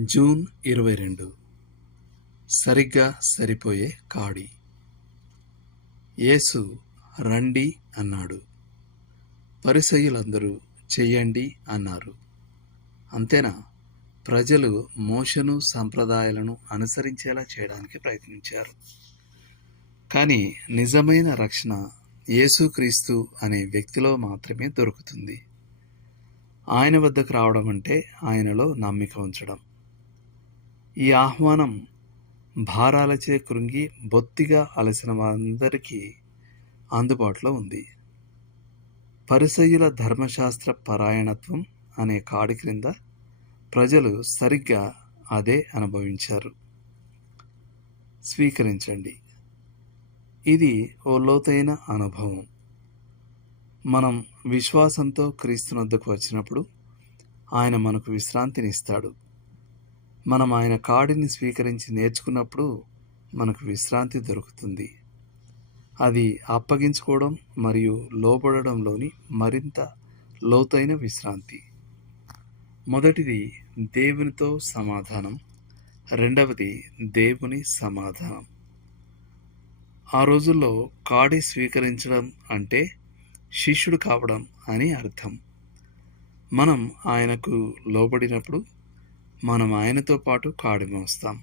June 22. సరిగ్గా సరిపోయే కాడి. యేసు రండి అన్నాడు. పరిసయ్యులందరూ చెయ్యండి అన్నారు. అంతేనా? ప్రజలు మోషను సంప్రదాయాలను అనుసరించేలా చేయడానికి ప్రయత్నించారు. కానీ నిజమైన రక్షణ యేసుక్రీస్తు అనే వ్యక్తిలో మాత్రమే దొరుకుతుంది. ఆయన వద్దకు రావడం అంటే ఆయనలో నమ్మిక ఉంచడం. ఈ ఆహ్వానం భారాలచే కృంగి బొత్తిగా అలసిన వారందరికీ అందుబాటులో ఉంది. పరిసయ్యుల ధర్మశాస్త్ర పరాయణత్వం అనే కాడి క్రింద ప్రజలు సరిగ్గా అదే అనుభవించారు. స్వీకరించండి. ఇది ఓ లోతైన అనుభవం. మనం విశ్వాసంతో క్రీస్తునొద్దకు వచ్చినప్పుడు ఆయన మనకు విశ్రాంతినిస్తాడు. మనం ఆయన కాడిని స్వీకరించి నేర్చుకున్నప్పుడు మనకు విశ్రాంతి దొరుకుతుంది. అది అప్పగించుకోవడం మరియు లోబడడంలోని మరింత లోతైన విశ్రాంతి. మొదటిది దేవునితో సమాధానం, రెండవది దేవుని సమాధానం. ఆ రోజుల్లో కాడి స్వీకరించడం అంటే శిష్యుడు కావడం అని అర్థం. మనం ఆయనకు లోబడినప్పుడు మనం ఆయనతో పాటు కాడి మోస్తాం.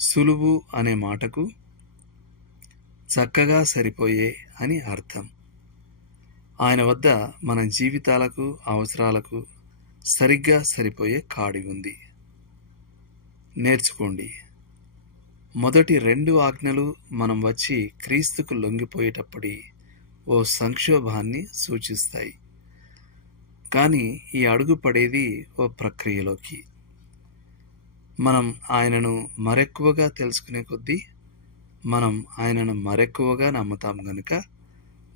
సులువు అనే మాటకు చక్కగా సరిపోయే అని అర్థం. ఆయన వద్ద మన జీవితాలకు అవసరాలకు సరిగ్గా సరిపోయే కాడి ఉంది. నేర్చుకోండి. మొదటి 2 ఆజ్ఞలు మనం వచ్చి క్రీస్తుకు లొంగిపోయేటప్పటి ఓ సంక్షోభాన్ని సూచిస్తాయి. కానీ ఈ అడుగు పడేది ఓ ప్రక్రియలోకి. మనం ఆయనను మరెక్కువగా తెలుసుకునే కొద్దీ మనం ఆయనను మరెక్కువగా నమ్ముతాం గనుక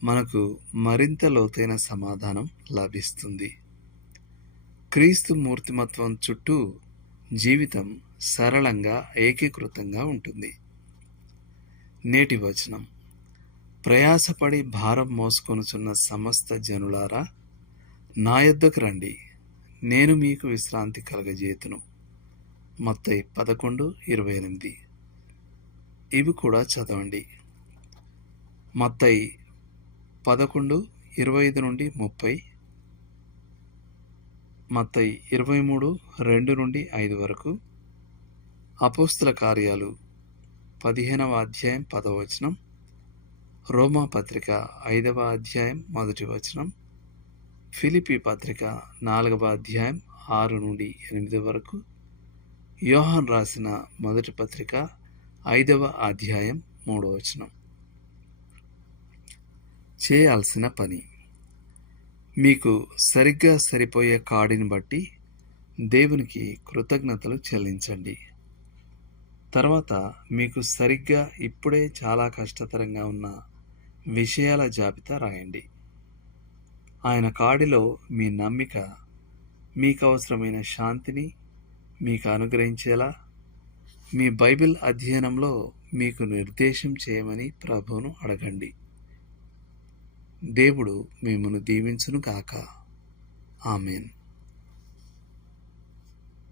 మనకు మరింత లోతైన సమాధానం లభిస్తుంది. క్రీస్తు మూర్తిమత్వం చుట్టూ జీవితం సరళంగా ఏకీకృతంగా ఉంటుంది. నేటి వచనం. ప్రయాసపడి భారం మోసుకొనుచున్న సమస్త జనులారా, నా యొద్దకు రండి, నేను మీకు విశ్రాంతి కలగజేతును. మత్తయి 11:28. ఇవి కూడా చదవండి. మత్తయి 11:25-30, మత్తయి 23:2-5 వరకు, అపోస్తల కార్యాలు 15వ అధ్యాయం 10వ వచనం, రోమా పత్రిక 5వ అధ్యాయం 1వ వచనం, ఫిలిప్పీ పత్రిక 4వ అధ్యాయం 6-8 వరకు, యోహాను రాసిన మొదటి పత్రిక 5వ అధ్యాయం 3వ వచనం. చేయాల్సిన పని. మీకు సరిగ్గా సరిపోయే కాడిని బట్టి దేవునికి కృతజ్ఞతలు చెల్లించండి. తర్వాత మీకు సరిగ్గా ఇప్పుడే చాలా కష్టతరంగా ఉన్న విషయాల జాబితా రాయండి. ఆయన కాడిలో మీ నమ్మిక మీకు అవసరమైన శాంతిని మీకు అనుగ్రహించేలా మీ బైబిల్ అధ్యయనంలో మీకు నిర్దేశం చేయమని ప్రభువును అడగండి. దేవుడు మిమ్మును దీవించును గాక. ఆమేన్.